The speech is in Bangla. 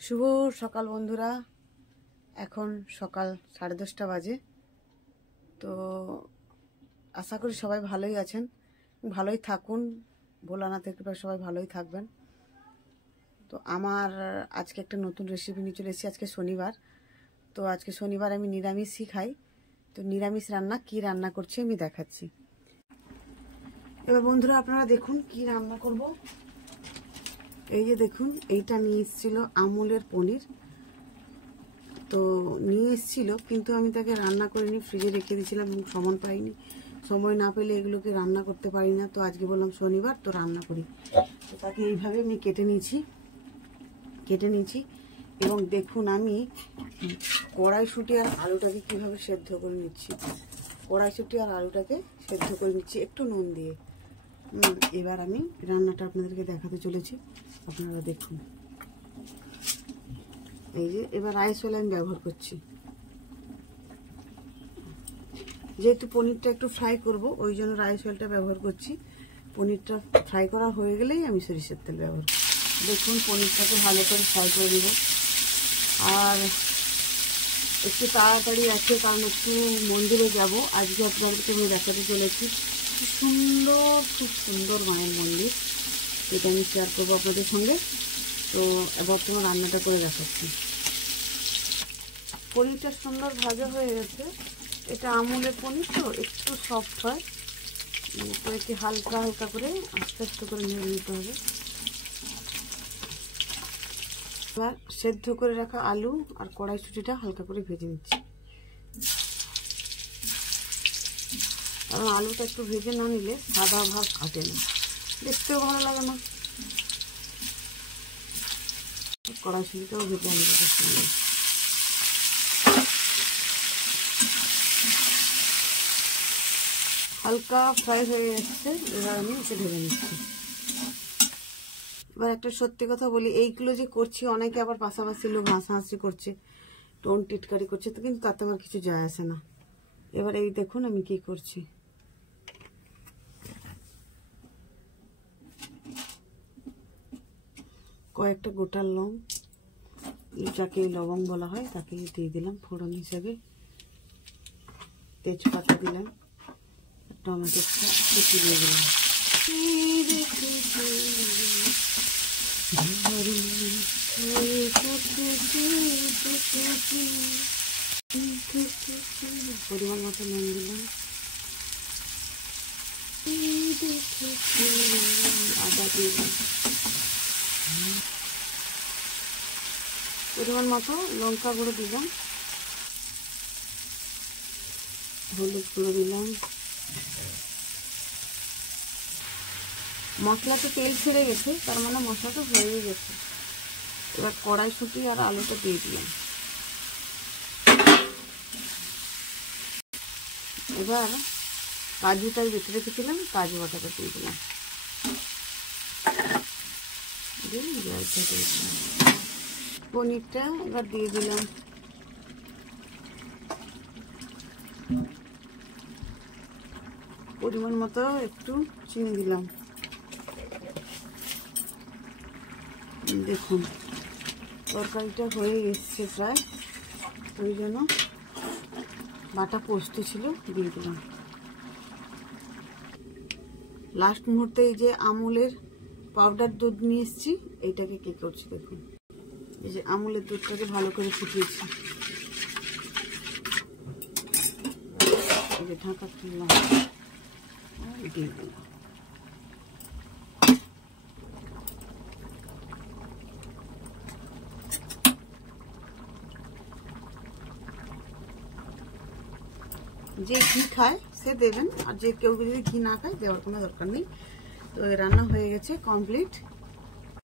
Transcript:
শুভ সকাল বন্ধুরা। এখন সকাল 10:30 বাজে। তো আশা করি সবাই ভালোই আছেন, ভালোই থাকুন। ভোলানাথের কৃপায় সবাই ভালোই থাকবেন। তো আমার আজকে একটা নতুন রেসিপি নিয়ে চলে এসেছি। আজকে শনিবার, তো আজকে শনিবার আমি নিরামিষই খাই। তো নিরামিষ রান্না কি রান্না করছি আমি দেখাচ্ছি। এবার বন্ধুরা আপনারা দেখুন কি রান্না করব। এই যে দেখুন, এইটা নিয়ে এসেছিল আমুলের পনির। তো নিয়ে এসেছিল, কিন্তু আমি তাকে রান্না করিনি, ফ্রিজে রেখে দিয়েছিলাম এবং সময় না পেলে এগুলোকে রান্না করতে পারি না। তো আজকে বললাম শনিবার, তো রান্না করি। তো তাকে এইভাবে আমি কেটে নিয়েছি এবং দেখুন আমি কড়াইশুঁটি আর আলুটাকে কিভাবে সেদ্ধ করে নিচ্ছি। কড়াইশুঁটি আর আলুটাকে সেদ্ধ করে নিচ্ছি একটু নুন দিয়ে। এবার আমি রান্নাটা আপনাদেরকে দেখাতে চলেছি, আপনারা দেখুন। এই যে এবার রাইস অয়েল আমি ব্যবহার করছি, যেহেতু পনিরটা একটু ফ্রাই করব ওই জন্য রাইস অয়েলটা ব্যবহার করছি। পনিরটা ফ্রাই করা হয়ে গেলেই আমি সরিষার তেল ব্যবহার করব। দেখুন পনিরটাকে ভালো করে ফ্রাই করে দেব। আর একটু তাড়াতাড়ি আছে, কারণ একটু মন্দিরে যাব আজকে। আপনাদেরকে আমি দেখাতে চলেছি খুব সুন্দর মায়ের মন্দির, এটা আমি শেয়ার করবো আপনাদের সঙ্গে। তো বর্তমান রান্নাটা করে দেখাচ্ছি। পনিরটা সুন্দর ভাজা হয়ে গেছে। এটা আমুলের পনির তো একটু সফট হয়, তো একটু হালকা হালকা করে আস্তে আস্তে করে নিয়ে নিতে হবে। এবার সেদ্ধ করে রাখা আলু আর কড়াইশুঁটিটা হালকা করে ভেজে নিচ্ছি, কারণ আলুটা একটু ভেজে না নিলে সাদা ভাব কাটে না, দেখতেও ভালো লাগে না। কড়াইশুঁটিটাও ভেজে আনবে। হালকা ফ্রাই হয়ে যাচ্ছে, এবার আমি এসে ঢেলে নিচ্ছি। এবার একটা সত্যি কথা বলি, এইগুলো যে করছি অনেকে আবার পাশাপাশি লোক হাসাহাসি করছে, টোন টিটকারি করছে, তো কিন্তু তাতে আমার কিছু যায় আসে না। এবার এই দেখুন আমি কি করছি। কয়েকটা গোটা লং, যাকে লবঙ্গ বলা হয়, তাকে দিয়ে দিলাম ফোড়ন হিসাবে। তেজপাতা দিলাম, টমেটোটা কুচি দিয়ে দিলাম। পরিমাণ মতো নুন দিলাম, আদা দিলাম, পরিমাণ মতো লঙ্কা গুঁড়ো দিলাম, হলুদ গুঁড়ো দিলাম। মশলাতে তেল ছেড়ে গেছে, তার মানে মশলাটা হয়ে গেছে। এবার কড়াইশুঁটি আর আলুটা দিয়ে দিলাম। এবার কাজুটা বেটে রেখেছিলাম, কাজু বাটাটা দিয়ে দিলাম। পনিরটা এবার দিয়ে দিলাম। পরিমাণ মতো একটু চিনি দিলাম। দেখুন তরকারিটা হয়ে এসছে প্রায়, ওই জন্য বাটা পোস্ত ছিল দিয়ে দিলাম। লাস্ট মুহূর্তে এই যে আমুলের পাউডার দুধ নিয়ে এসেছি, এইটাকে কি করছি দেখুন। এই যে আমুলের দুধটাকে ভালো করে ফুটিয়েছি, এই যে ঢাকা খুললাম, দিয়ে দিলাম। যে ঘি খায় সে দেবেন, আর যে কেউ যদি ঘি না খায় দেওয়ার কোনো দরকার নেই। তো রান্না হয়ে গেছে কমপ্লিট।